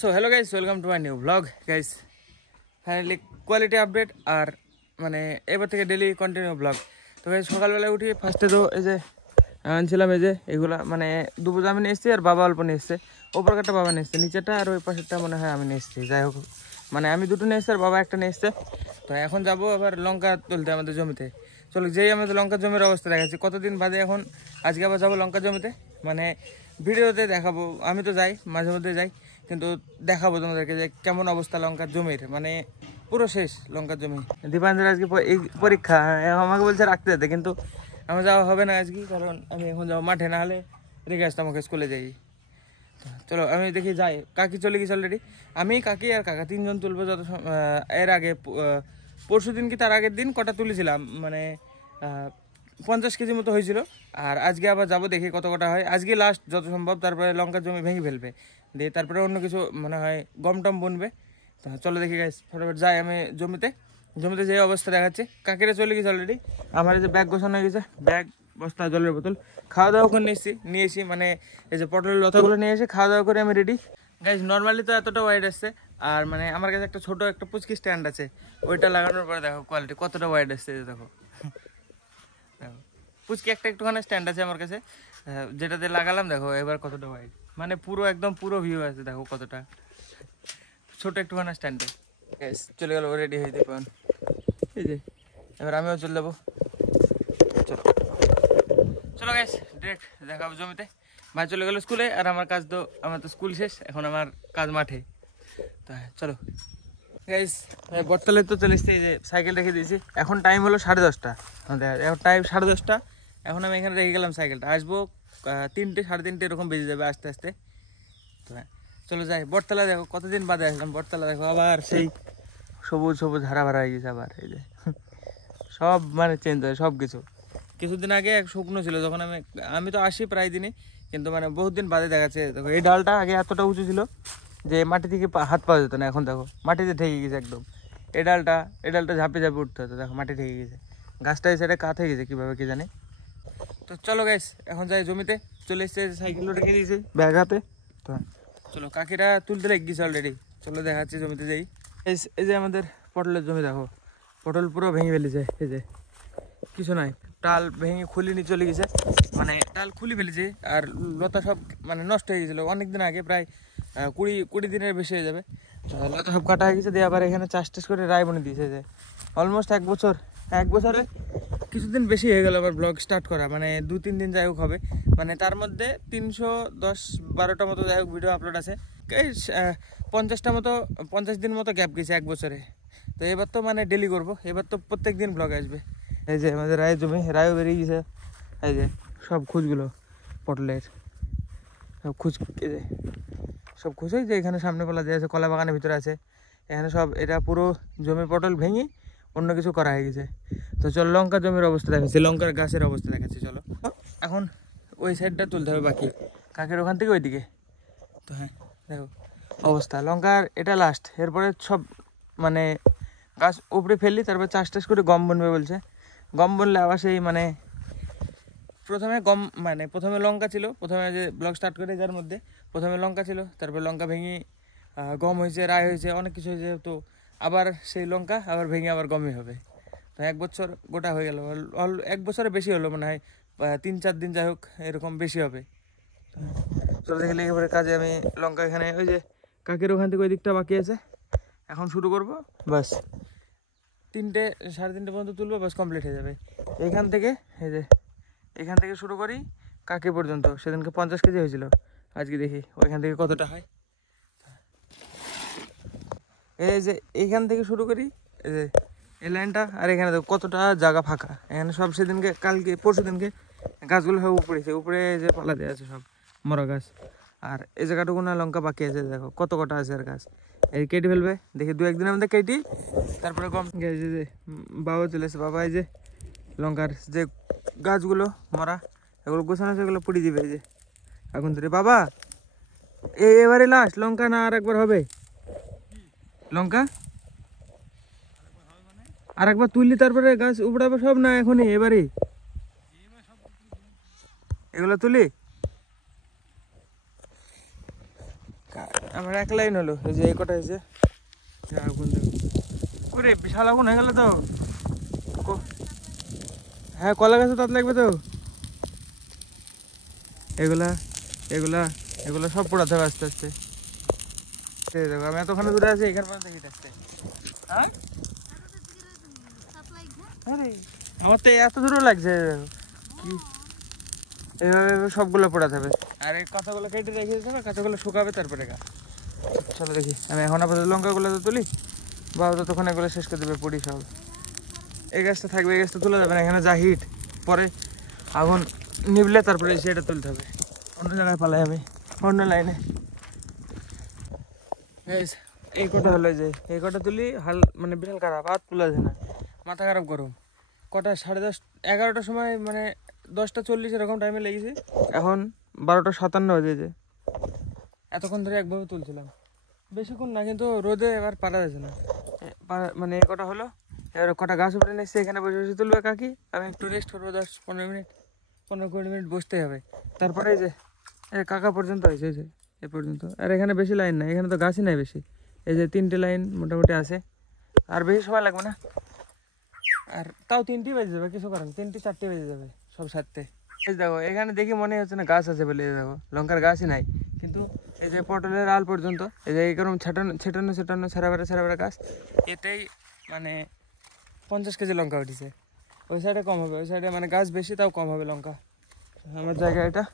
So hello guys, welcome to my new blog guys. Finally quality update আর মানে এবার থেকে ডেলি কন্টিনিউ ব্লগ। তো গাইস সকালবেলায় উঠি ফার্স্টে তো এই যে আনছিলাম এই যে এগুলা মানে দুপুর আমি নিয়ে এসেছি আর বাবা অল্প নিয়ে এসছে। ওপর কাটা বাবা নিয়ে এসছে, নিচেরটা আর ওই পাশেরটা মনে হয় আমি নিয়ে এসেছি। যাই হোক মানে আমি দুটো নিয়ে এসছি আর বাবা একটা নিয়ে এসছে। তো এখন যাবো আবার লঙ্কা তুলতে আমাদের জমিতে। চলো যেই আমাদের লঙ্কা জমির অবস্থা দেখাচ্ছি কতদিন বাদে এখন আজকে আবার যাবো লঙ্কা জমিতে। মানে ভিডিওতে দেখাবো, আমি তো যাই মাঝে মধ্যে যাই, কিন্তু দেখাবো তোমাদেরকে যে কেমন অবস্থা লঙ্কার জমির, মানে পুরো শেষ লঙ্কার জমি। দীপাঞ্জের আজকে পরীক্ষা, আমাকে বলছে রাখতে যেতে, কিন্তু আমার যাওয়া হবে না আজকে, কারণ আমি এখন যাবো মাঠে, না হলে রেখে আসতাম আমাকে স্কুলে যাই। চলো আমি দেখি যাই। কাকি চলে গেছে অলরেডি, আমি কাকি আর কাকা তিনজন তুলবো। এর আগে পরশু দিন কি তার আগের দিন কটা তুলেছিলাম, মানে 50 কেজি মতো হয়েছিল। আর আজকে আবার যাবো, দেখি কত কটা হয়। আজকে লাস্ট যত সম্ভব, তারপরে লঙ্কার জমি ভেঙে ফেলবে, দিয়ে তারপরে অন্য কিছু মনে হয় গম টম বুনবে। তো চলো দেখি গাইস, ফটাফট যাই আমি জমিতে। জমিতে যে অবস্থা দেখাচ্ছে, কাকিরা চলে গেছে অলরেডি। আমার এই যে ব্যাগ গোছানো হয়ে গেছে, ব্যাগ, বস্তা, জলের বোতল, খাওয়া দাওয়া করে নিয়েছি মানে এই যে পটলের লতাগুলো নিয়ে এসে খাওয়া দাওয়া করে আমি রেডি। গাইস নর্মালি তো এতটা ওয়াইড আসছে, আর মানে আমার কাছে একটা ছোট একটা পুচকি স্ট্যান্ড আছে, ওইটা লাগানোর পরে দেখো কোয়ালিটি কতটা ওয়াইড আসছে। দেখো পুচকি একটা একটুখানি স্ট্যান্ড আছে আমার কাছে, যেটাতে লাগালাম। দেখো এবার কতটা ওয়াইড, মানে পুরো একদম পুরো ভিউ আছে, দেখো কতটা ছোট একটুখানি স্ট্যান্ডে। গাইস চলে গেল, রেডি হয়ে দেখুন এই যে। এবার আমিও চলে যাবো। চলো চলো গাইস, ডিরেক্ট দেখাবো জমিতে। ভাই চলে গেলো স্কুলে, আর আমার কাজ তো, আমার তো স্কুল শেষ, এখন আমার কাজ মাঠে। তো চলো গাইস, বটতলায় তো চলে এসেছি, এই যে সাইকেল রেখে দিয়েছি। এখন টাইম হলো 10:30, এখন টাইম 10:30। এখন আমি এখানে রেখে গেলাম সাইকেলটা, আসবো 3টে 3:30 এরকম বেজে যাবে আস্তে আস্তে। তো চলো যাই বটতলা। দেখো কতদিন বাদে আসলাম বটতলা, দেখো আবার সেই সবুজ সবুজ হারা ভরা হয়ে গেছে আবার। এই যে সব মানে চেঞ্জ হয় সব কিছু। কিছুদিন আগে এক শুকনো ছিল, যখন আমি তো আসি প্রায় দিনই, কিন্তু মানে বহুত দিন বাদে দেখাচ্ছে। দেখো এই ডালটা আগে এতটা উঁচু ছিল যে মাটি থেকে হাত পাওয়া যেত না, এখন দেখো মাটিতে ঠেকে গেছে একদম। এই ডালটা ঝাঁপে ঝাঁপে উঠতে হতো, দেখো মাটি ঠেকে গেছে। গাছটা এই সাইডে কাত হয়ে গেছে কীভাবে কি জানি। তো চলো গাইস, এখন যাই জমিতে। চলে এসছে, সাইকেলও রেখে দিয়েছি ব্যাগ হাতে। তো চলো, কাকিরা তুলতে লেগে গেছে অলরেডি, চলো দেখাচ্ছি জমিতে যাই। এই যে আমাদের পটলের জমি, দেখো পটল পুরো ভেঙে ফেলেছে। এই যে কিছু নাই, টাল ভেঙে খুলি নিয়ে চলে গেছে, মানে টাল খুলি ফেলেছে। আর লতা সব মানে নষ্ট হয়ে গেছিলো অনেকদিন আগে, প্রায় 20 দিনের বেশি হয়ে যাবে। লতা সব কাটা হয়ে গেছে, দিয়ে আবার এখানে চাষ টাস করে রায় বনে দিয়েছে। যে অলমোস্ট এক বছরে কিছুদিন বেশি হয়ে গেল আবার ব্লগ স্টার্ট করা, মানে 2-3 দিন যাই হোক হবে। মানে তার মধ্যে 310-12টা মতো যাই হোক ভিডিও আপলোড আছে। এই 50 দিন মতো গ্যাপ গেছে এক বছরে। তো এবার তো মানে ডেলি করবো, এবার তো প্রত্যেক দিন ব্লগ আসবে। এই যে আমাদের রায়ের জমি, রায়ও বেরিয়ে গেছে। এই যে সব খুঁজগুলো পটলের সব খুঁজ, এই যে সব খুঁজে যে এখানে সামনে পালা দিয়ে আছে, কলা বাগানের ভিতরে আছে। এখানে সব এটা পুরো জমি পটল ভেঙে অন্য কিছু করা হয়ে গেছে। তো চলো লঙ্কা জমির অবস্থা দেখাচ্ছি, লঙ্কার গাছের অবস্থা দেখাচ্ছি। চলো এখন ওই সাইডটা তুলতে হবে বাকি, কাকের ওখান থেকে ওইদিকে। তো হ্যাঁ দেখো অবস্থা লঙ্কার, এটা লাস্ট। এরপরে সব মানে গাছ উপরে ফেললি, তারপর চাষ টাস করে গম বুনবে বলছে। গম বুনলে আবার সেই মানে প্রথমে লঙ্কা ছিল, প্রথমে যে ব্লগ স্টার্ট করে যার মধ্যে প্রথমে লঙ্কা ছিল, তারপর লঙ্কা ভেঙে গম হয়েছে, রায় হয়েছে, অনেক কিছু হয়েছে। তো আবার সেই লঙ্কা আবার ভেঙে আবার গমই হবে। তো 1 বছর গোটা হয়ে গেল, 1 বছরে বেশি হলো মনে হয়, 3-4 দিন যাই হোক এরকম বেশি হবে। চলে দেখলে এবারে কাজে আমি লঙ্কা এখানে ওই যে কাকের ওখান থেকে ওই দিকটা বাকি আছে, এখন শুরু করব। বাস 3-3:30 পর্যন্ত তুলবো, বাস কমপ্লিট হয়ে যাবে। এইখান থেকে এই যে এখান থেকে শুরু করি কাকি পর্যন্ত। সেদিনকে 50 কেজি হয়েছিল, আজকে দেখি ওইখান থেকে কতটা হয়। এই যে এইখান থেকে শুরু করি, এই যে এই লাইনটা, আর এখানে দেখো কতটা জায়গা ফাঁকা। এখানে সব সেদিনকে পরশু দিনকে গাছগুলো সব উপরে যে পালা দেওয়া আছে সব মরা গাছ। আর এই জায়গাটুকু না লঙ্কা বাকি আছে, দেখো কত কটা আছে আর গাছ। এই কেটে ফেলবে, দেখি 2-1 দিনের মধ্যে কেটি, তারপরে কম গেছে। যে বাবা চলে এসে, বাবা এই যে লঙ্কার যে গাছগুলো মরা এগুলো গোছানো আছে, এগুলো পুড়িয়ে দিবে। এই যে এখন ধরে বাবা এবারে লাস্ট লঙ্কা, না আর একবার হবে লঙ্কা? আর একবার তুললি তারপরে গাছ উপড়াবে সব, না এখনই এবারে এগুলো তুলি? আমার এক লাইন হলো, এই যে এই কটা হয়েছে। আগুন দেখো, ওরে বিশাল আগুন হয়ে গেল তো। হ্যাঁ কলা গাছে তাত লাগবে তো। এগুলা এগুলা এগুলো সব পোড়াতে হবে আস্তে আস্তে। দেখো আমি এতখানে দূরে আছি, এখানে পর্যন্ত হিট আসছে। হ্যাঁ আমার তো এত দূরও লাগছে কি, এইভাবে সবগুলো পোড়াতে হবে। আর এই কাঁচাগুলো কেটে রেখে দিতে হবে, কাঁচাগুলো শুকাবে তারপরে গা। চলো দেখি, আমি এখন আপাতত লঙ্কাগুলো তো তুলি, বাবা ততক্ষণ এগুলো শেষ করে দেবে পুড়ি সব। এই গাছটা থাকবে, এই গাছটা তোলা যাবে না, এখানে যা হিট, পরে আগুন নিবলে তারপরে সেটা তুলতে হবে। অন্য জায়গায় পালাই আমি, অন্য লাইনে। এই কটা হলো, যে এই কটা তুলি হাল মানে বিশাল খারাপ, হাত তোলা যায় না, মাথা খারাপ গরম। কটা 10:30 11টার সময় মানে 10:40 এরকম টাইমে লেগেছে, এখন 12:57 বাজেছে। এতক্ষণ ধরে একভাবে তুলছিলাম, বেশিক্ষণ না, কিন্তু রোদে এবার পারা যাচ্ছে না। মানে এ কটা হলো, এবার কটা গাছ উপরে নিচ্ছে, এখানে বসে বসে তুলবে কাকি, আমি একটু রেস্ট করবো 10-15 মিনিট, 15-20 মিনিট বসতেই হবে। তারপরে এই যে কাকা পর্যন্ত হয়েছে, এই যে এ পর্যন্ত। আর এখানে বেশি লাইন নাই, এখানে তো গাছই নাই বেশি, এই যে 3টে লাইন মোটামুটি আছে, আর বেশি সময় লাগবে না। আর তাও 3টেই বেজে যাবে, কিছু করেন 3-4টে বেজে যাবে সব সারতে। এই দেখো এখানে দেখি মনে হচ্ছে না গাছ আছে বলে, দেখো লঙ্কার গাছই নাই, কিন্তু এই যে পটলের আল পর্যন্ত এই যে এরকম ছেটানো ছাড়া গাছ, এতেই মানে 50 কেজি লঙ্কা উঠেছে। ওই সাইডে কম হবে, ওই সাইডে মানে গাছ বেশি, তাও কম হবে লঙ্কা। আমার জায়গা এটা,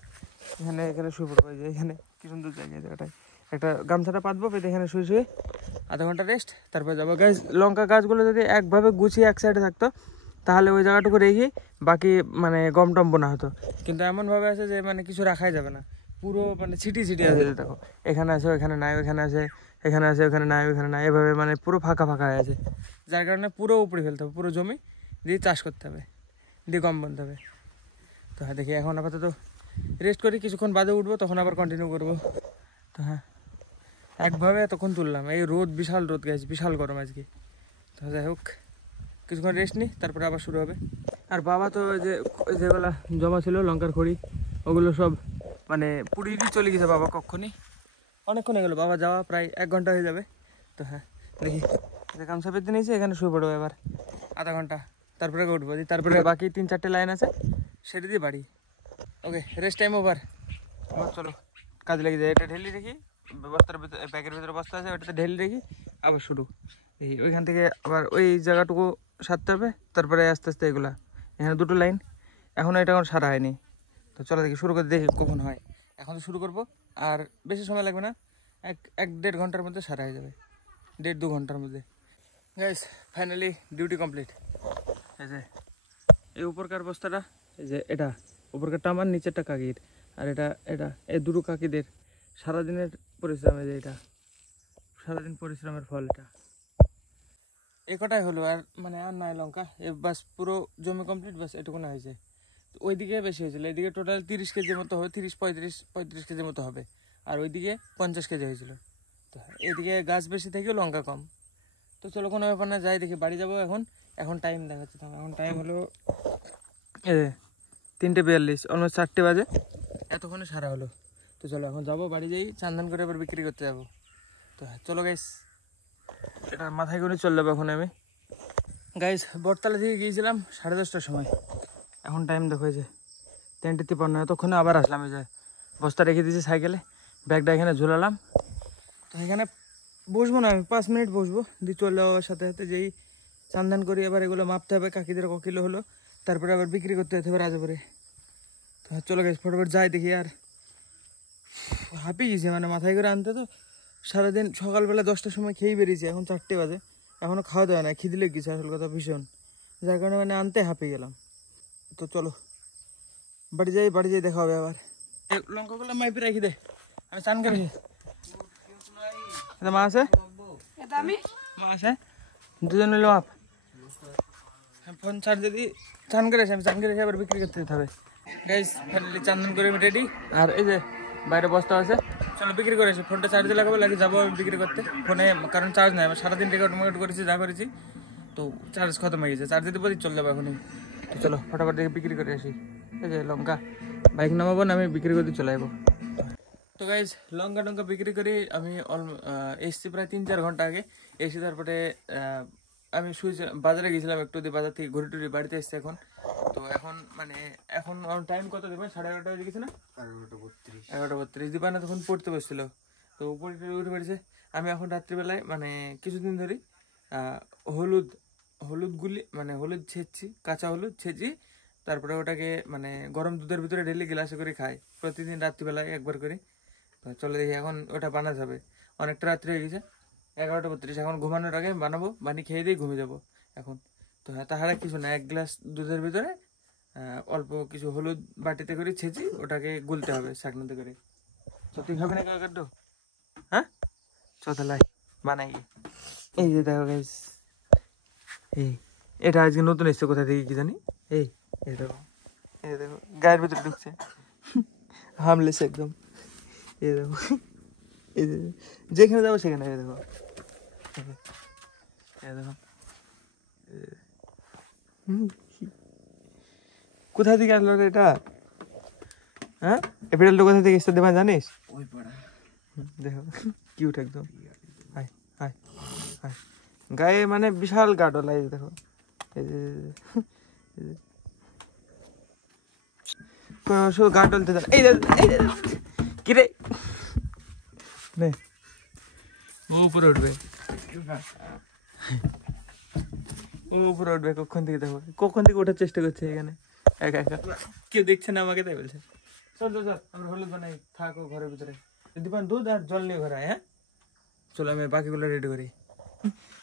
এখানে শুয়ে পড়বো, এই যে এখানে কি সুন্দর জায়গা, জায়গাটায় একটা গামছাটা পাতবো, পেতে এখানে শুয়ে আধা ঘন্টা রেস্ট, তারপর যাবো। গাছ লঙ্কা গাছগুলো যদি একভাবে গুছিয়ে এক সাইডে থাকতো, তাহলে ওই জায়গাটুকু রেখে বাকি মানে গম টম বোনা হতো। কিন্তু এমনভাবে আছে যে মানে কিছু রাখাই যাবে না, পুরো মানে ছিটি আছে। দেখো এখানে আছে, ওইখানে নাই, ওইখানে আছে, এখানে আছে, ওখানে নাই, ওইখানে নাই, এভাবে মানে পুরো ফাঁকা হয়ে আছে। যার কারণে পুরো উপরে ফেলতে হবে, পুরো জমি দিয়ে চাষ করতে হবে, দিয়ে গম বুনতে হবে। তো হ্যাঁ দেখি, এখন আপাতত রেস্ট করি, কিছুক্ষণ বাদে উঠবো, তখন আবার কন্টিনিউ করবো। তো হ্যাঁ একভাবে এতক্ষণ তুললাম, এই রোদ, বিশাল রোদ গেছে, বিশাল গরম আজকে। তো যাই হোক কিছুক্ষণ রেস্ট নিই, তারপরে আবার শুরু হবে। আর বাবা তো যেগুলো জমা ছিল লঙ্কার খড়ি, ওগুলো সব মানে পুড়িয়ে দিয়ে চলে গেছে বাবা কক্ষণই, অনেকক্ষণ হয়ে গেলো বাবা যাওয়া, প্রায় 1 ঘন্টা হয়ে যাবে। তো হ্যাঁ দেখি, গামছা পেতে নিয়েছি, এখানে শুয়ে পড়বো এবার আধা ঘন্টা, তারপরে উঠবো, তারপরে বাকি 3-4টে লাইন আছে সেটা দিয়ে বাড়ি। ওকে রেস্ট টাইম ওভার, চলো কাজে লেগে যায়। এটা ঢেলে রেখি, বস্তার ভিতরে, প্যাকের ভিতরে বস্তা আছে, ওটাতে ঢেলে রেখি, আবার শুরু। দেখি ওইখান থেকে আবার ওই জায়গাটুকু সারতে হবে, তারপরে আস্তে আস্তে এগুলা, এখানে 2টো লাইন এখনও, এটা এখন সারা হয়নি। তো চলো দেখি শুরু করে, দেখি কখন হয়। এখন তো শুরু করবো, আর বেশি সময় লাগবে না, 1-1.5 ঘন্টার মধ্যে সারা হয়ে যাবে, 1.5-2 ঘন্টার মধ্যে। Guys finally duty complete. এই যে এই উপরকার বস্তাটা, এই যে এটা উপরকারটা আমার, নিচেরটা কাকির, আর এটা এই দুটো কাকিদের সারাদিনের পরিশ্রম। এই যে এটা সারাদিন পরিশ্রমের ফল, এটা এই কটাই হলো, আর মানে আর নাই লঙ্কা, এ বাস পুরো জমি কমপ্লিট, বাস এটুকু না হয়েছে। ওইদিকে বেশি হয়েছিল, এইদিকে টোটাল 30 কেজির মতো হবে, 35 কেজির মতো হবে, আর ওইদিকে 50 কেজি হয়েছিল। তো এইদিকে গাছ বেশি থেকেও লঙ্কা কম। তো চলো কোনো ব্যাপার না, যাই দেখি, বাড়ি যাবো এখন টাইম দেখাচ্ছে, এখন টাইম হলো 3:42, অলমোস্ট 4টে বাজে, এতক্ষণে সারা হলো। তো চলো এখন যাবো, বাড়ি যাই, চান্দান করে আবার বিক্রি করতে যাবো। তো চলো গাইস, এটা মাথায় করে চলে যাবো এখন আমি। গাইস বটতলা থেকে গিয়েছিলাম 10:30টার সময়, এখন টাইম দেখো যে 3:53, এতক্ষণে আবার আসলাম। এই যে বস্তা রেখে দিয়েছি সাইকেলে, ব্যাগটা এখানে ঝুলালাম। তো এখানে বসবো না, আমি 5 মিনিট বসবো, দিয়ে চলে যাওয়ার সাথে সাথে যেই চান্দান করি, আবার এগুলো মাপতে হবে, কাকিদের ক কিলো হলো, তারপরে আবার বিক্রি করতে যেতে হবে রাজাপুরে। তো চলো গাইস ফটোফট যাই দেখি। আর হাঁপিয়ে গেছি, মানে মাথায় করে আনতে তো সারাদিন, সকালবেলা 10টার সময় খেয়েই বেরিয়েছি, এখন 4টে বাজে, এখনও খাওয়া দাওয়া নাই, খিদে লেগেছে আসল কথা ভীষণ, যার কারণে মানে আনতে হাঁপিয়ে গেলাম। তো চলো বাড়ি যাই দেখা হবে আবার। লঙ্কাগুলো মাইপে রাখি দে, আমি চান করেছি। মা আছে, মা আছে, দুজন মিলে মাপ। ফোন চার্জ যদি চান করেছি, আমি চান করে আবার বিক্রি করতে যেতে হবে। গাইস ফাইনালি চান্দন করে আমি রেডি, আর এই যে বাইরে বস্তা আছে, চলো বিক্রি করেছি। ফোনটা চার্জে লাগাবো, যাবো বিক্রি করতে ফোনে, কারণ চার্জ নাই আমার, সারাদিন রেকর্ড করেছি যা করেছি, তো চার্জ খতম হয়ে গেছে, চার্জ দিতে পারি চলে যাবো এখনই। তো চলো ফটাফট দেখে বিক্রি করে আসি। এই যে লঙ্কা, বাইক নামাবো না, আমি বিক্রি করতে চলে যাবো। তো গাইজ লঙ্কা টঙ্কা বিক্রি করে আমি এসছি প্রায় 3-4 ঘন্টা আগে। এসে তারপরে আমি বাজারে গেছিলাম একটু, দিয়ে বাজার থেকে ঘুরে টুরে বাড়িতে এসছি এখন। তো এখন মানে এখন টাইম কত দেবেন? 11:30 বাজে গেছে না? 11:32 দীপানা তখন পড়তে বসছিল। তো পড়ে উঠে পড়েছে। আমি এখন রাত্রিবেলায় মানে কিছুদিন ধরে হলুদ হলুদ ছেঁচছি, কাঁচা হলুদ ছেঁচি, তারপরে ওটাকে মানে গরম দুধের ভিতরে ঢেলে গ্লাসে করে খাই প্রতিদিন রাত্রিবেলায় একবার করে। তো চলে দেখি এখন ওটা বানাতে হবে। অনেকটা রাত্রি হয়ে গেছে, 11:32। এখন ঘুমানোর আগে বানাবো, বানিয়ে খেয়ে দিয়ে ঘুমিয়ে যাবো এখন। তো হ্যাঁ, তাহারা কিছু না, 1 গ্লাস দুধের ভিতরে অল্প কিছু হলুদ বাটিতে করে ছেঁচি, ওটাকে গুলতে হবে শাকনাতে করে। সত্যি খাবে না কাকাড্ডো? হ্যাঁ চতালাই বানাই। এই যে দেখো গাইস, এই এটা আজকে নতুন এসছে কোথা থেকে কি জানি। এই এই দেখো, এই দেখো গায়ের ভিতরে ঢুকছে, হামলেছে একদম। এই দেখো, এই যেখানে যাবো সেখানে। এই দেখো, এই দেখো কোথা থেকে আসলো এটা? হ্যাঁ এই বিড়ালটা কোথা থেকে এসছে দেবা জানিস? ওই পাড়া। দেখো কিউট একদম। হাই হাই হাই, গায়ে মানে বিশাল গাডল। এই দেখো, এই যে শুধু গা ডলতে জানে। এই কি রে, নে ও উপরে উঠবে, ও উপরে উঠবে কখন থেকে। দেখো কখন থেকে ওঠার চেষ্টা করছে এখানে একা একা, কেউ দেখছে না আমাকে, তাই বলছে চল চল চল আমরা হলুদ বানাই, থাকো ঘরের ভিতরে। দীপান দুধ আর জল নিয়ে ঘরে। হ্যাঁ চলো আমি বাকিগুলো রেডি করি,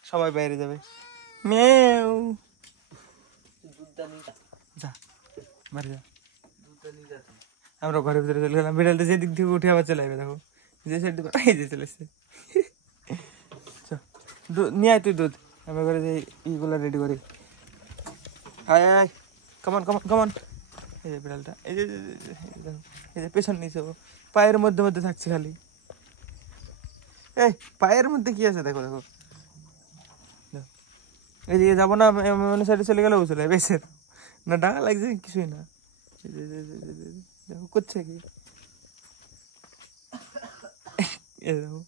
সবাই বাইরে যাবে। মেউ যা বাড়ি যা, আমরা ঘরের ভিতরে চলে গেলাম। বিড়ালটা যেদিক থেকে উঠে আবার চলে আসবে। দেখো যে সাইড এই যে চলে এসছে। নিয়ে আয় তুই দুধ, আমরা ঘরে যে ইগুলো রেডি করি। আয় আয় কমান কমান কমান। এই যে বিড়ালটা, এই যে দেখো, এই যে পেছন নিচে পায়ের মধ্যে মধ্যে থাকছে খালি। এই পায়ের মধ্যে কি আছে দেখো দেখো, এই যে যাবো না অন্য সাইডে চলে গেলে চলে বেশি না, ডাঙা লাগছে কিছুই না। দেখো করছে কি, এই দেখো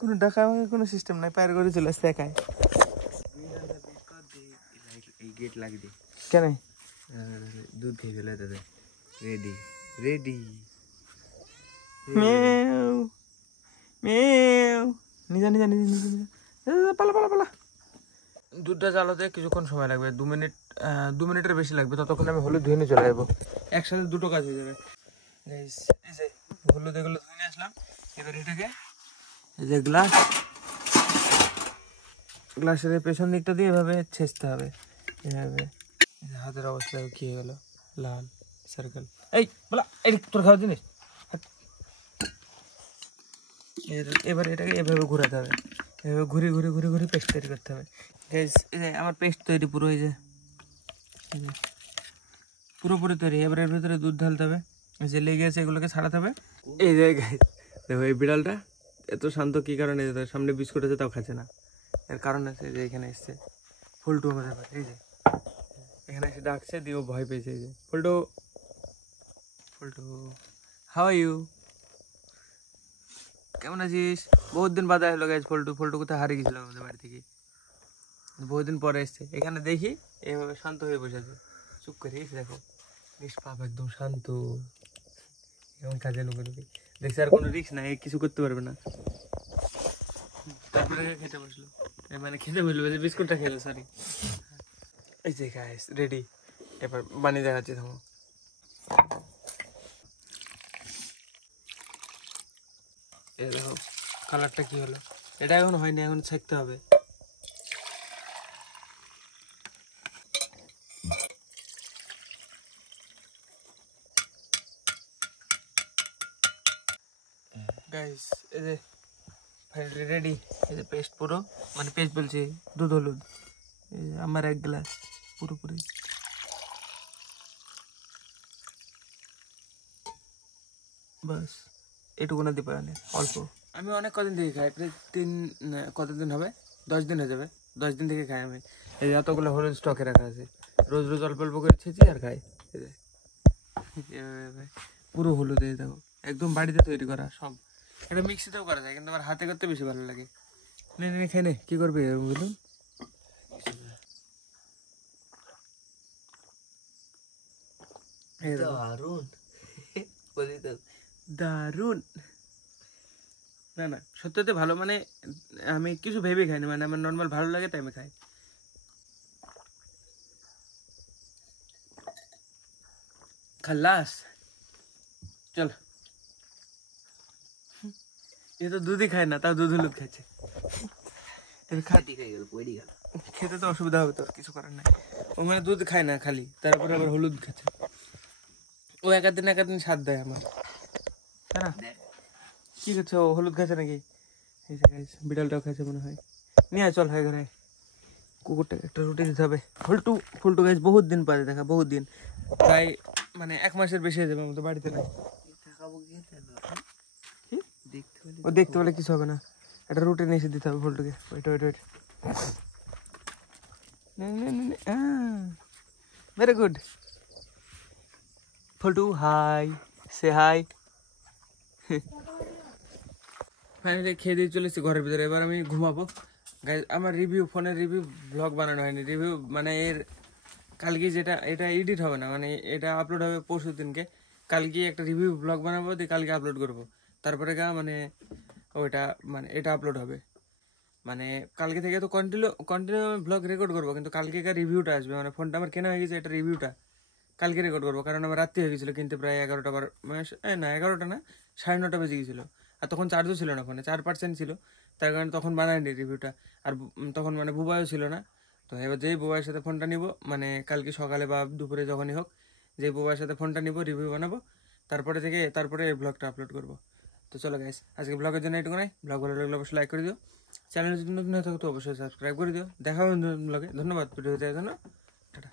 কোনো ডাকা আমাকে কোনো সিস্টেম নাই, পায়ের করে চলে আসছে একাই। এই গেট লাগিয়ে দে কেন? দুধ খেয়ে ফেলে দাদা। রেডি রেডি মেউ মেউ, নিজা নিজা নিজা নিজা নিজা, পালা পালা পালা। দুধটা জ্বালাতে কিছুক্ষণ সময় লাগবে, 2 মিনিট, 2 মিনিটের বেশি লাগবে। ততক্ষণ আমি হলুদ ধুয়ে নিয়ে চলে যাবো, একসাথে দুটো কাজ হয়ে যাবে। এই যে হলুদ এগুলো ধুয়ে নিয়ে আসলাম। এবার এটাকে এই যে গ্লাসের পেছন দিকটা দিয়ে এভাবে ছেঁচতে হবে, এভাবে। হাতের অবস্থা কি হয়ে গেল, লাল সার্কেল। এই বলা এই তোর খাওয়ার জিনিস। এবার এটাকে এভাবে ঘোরাতে হবে, এভাবে ঘুরে ঘুরে ঘুরে ঘুরে পেস্ট তৈরি করতে হবে। আমার পেস্ট তৈরি পুরো, এই যে পুরোপুরি তৈরি। এবার এর ভিতরে দুধ ঢালতে হবে, যে লেগে আছে এগুলোকে ছাড়াতে হবে। এই জায়গায় দেখো এই বিড়ালটা এত শান্ত কি কারণে, সামনে বিস্কুট আছে তাও খাচ্ছে না। এর কারণ আছে যে এখানে এসছে ফুলটু আমাদের পাশে, এই যে এখানে এসে ডাকছে, দিয়ে ও ভয় পেয়েছে। এই যে ফুলটু, ফুলটু হাউ আর ইউ, কেমন আছিস? বহুত দিন বাদে আসলো গাইজ ফুলটু। ফুলটু কোথায় হারিয়ে গেছিল আমাদের বাড়ি থেকে, বহুত দিন পরে এসছে। এখানে দেখি এইভাবে শান্ত হয়ে বসে আছে, চুপ করে। এসে দেখো নিষ্পাপ একদম শান্ত, এমন কাজে লোক দেখছি আর কোনো রিস্ক নাই, কিছু করতে পারবে না। তারপরে খেতে বসলো, মানে খেতে বসলো, যে বিস্কুটটা খেলো, সরি। এই যে গাইস রেডি, এবার বানিয়ে দেখাচ্ছি। থামো, এই দেখো কালারটা কি হলো। এটা এখন হয়নি, এখন ছাকতে হবে। গাইস এই যে ফাইনালি রেডি। এই যে পেস্ট পুরো, মানে পেস্ট বলছি দুধ হলুদ, এই যে আমার 1 গ্লাস পুরোপুরি। বাস এটুকু না দিতে পারে অল্প। আমি অনেক কদিন থেকে খাই, প্রায় কতদিন হবে, 10 দিন হয়ে যাবে। 10 দিন থেকে খাই আমি। এই যে এতগুলো হলুদ স্টকে রাখা আছে, রোজ রোজ অল্প অল্প করে ছেঁচি আর খাই। এই যে পুরো হলুদ, এই দেখো একদম বাড়িতে তৈরি করা সব। এটা মিক্সিতেও করা যায়, কিন্তু আমার হাতে করতে বেশি ভালো লাগে। নে নে নে, খেয়ে নে, কি করবে বলুন? দারুন বলি তো। দারুন। না না, সত্যি ভালো, মানে আমি কিছু ভেবে খাই না, মানে আমার নর্মাল ভালো লাগে তাই আমি খাই। খাল্লাস, চল। এ তো দুধই খায় না, তাও দুধ হলুদ খাচ্ছে। এর খাটি খাই গেল, পড়ি গেল। খেতে তো অসুবিধা হবে, তো কিছু করার নাই। ও মানে দুধ খায় না খালি, তারপরে আবার হলুদ খাচ্ছে। ও এক দিন স্বাদ দেয় আমার, তাই না? কি করছে ও, হলুদ খাচ্ছে নাকি? এই যে guys, বিড়ালটাও খাচ্ছে মনে হয়। নিয়ে আয়, চল হয় ঘরে। কুকুরটাকে একটা রুটি দিতে হবে। ফুলটু ফুলটু গাছ বহুত দিন পরে দেখা, বহুত দিন, প্রায় মানে 1 মাসের বেশি হয়ে যাবে আমাদের বাড়িতে নাই। ও দেখতে পেলে কিছু হবে না, একটা রুটি নিয়ে এসে দিতে হবে ফুলটুকে। Wait wait wait, very good. Phultu hi, say hi. Finally খেয়ে দিয়ে চলে এসেছি ঘরের ভিতরে, এবার আমি ঘুমাবো। গাইজ আমার রিভিউ, ফোনের রিভিউ ব্লগ বানানো হয়নি। রিভিউ মানে এর কালকে যেটা, এটা এডিট হবে না, মানে এটা আপলোড হবে পরশু দিনকে। কালকে একটা রিভিউ ব্লগ বানাবো, দিয়ে কালকে আপলোড করবো। তারপরে মানে ওইটা, মানে এটা আপলোড হবে। মানে কালকে থেকে তো কন্টিনিউ ব্লগ রেকর্ড করবো, কিন্তু কালকেকার রিভিউটা আসবে। মানে ফোনটা আমার কেনা হয়ে গেছে, এটা রিভিউটা কালকে রেকর্ড করবো, কারণ আমার রাত্রি হয়ে গেছিলো কিনতে, প্রায় 11টা না 11টা না, 9:30 বেজে গেছিলো। আর তখন চার্জও ছিল না, ফোনে 4% ছিল, তার কারণে তখন বানাইনি রিভিউটা। আর তখন মানে বুবাইও ছিল না। তো এবার যেই বুবাইয়ের সাথে ফোনটা নিব, মানে কালকে সকালে বা দুপুরে যখনই হোক, যেই বুবাইয়ের সাথে ফোনটা নিব, রিভিউ বানাবো, তারপরে এই ব্লগটা আপলোড করবো। তো চলো গাইস, আজকে ব্লগের জন্য এটুকু নাই। ব্লগ ভালো লাগলে অবশ্যই লাইক করে দিও, চ্যানেল যদি নতুন হয়ে থাকো তো অবশ্যই সাবস্ক্রাইব করে দিও। দেখা হবে নতুন ব্লগে। ধন্যবাদ ভিডিও দেখার জন্য, টাটা।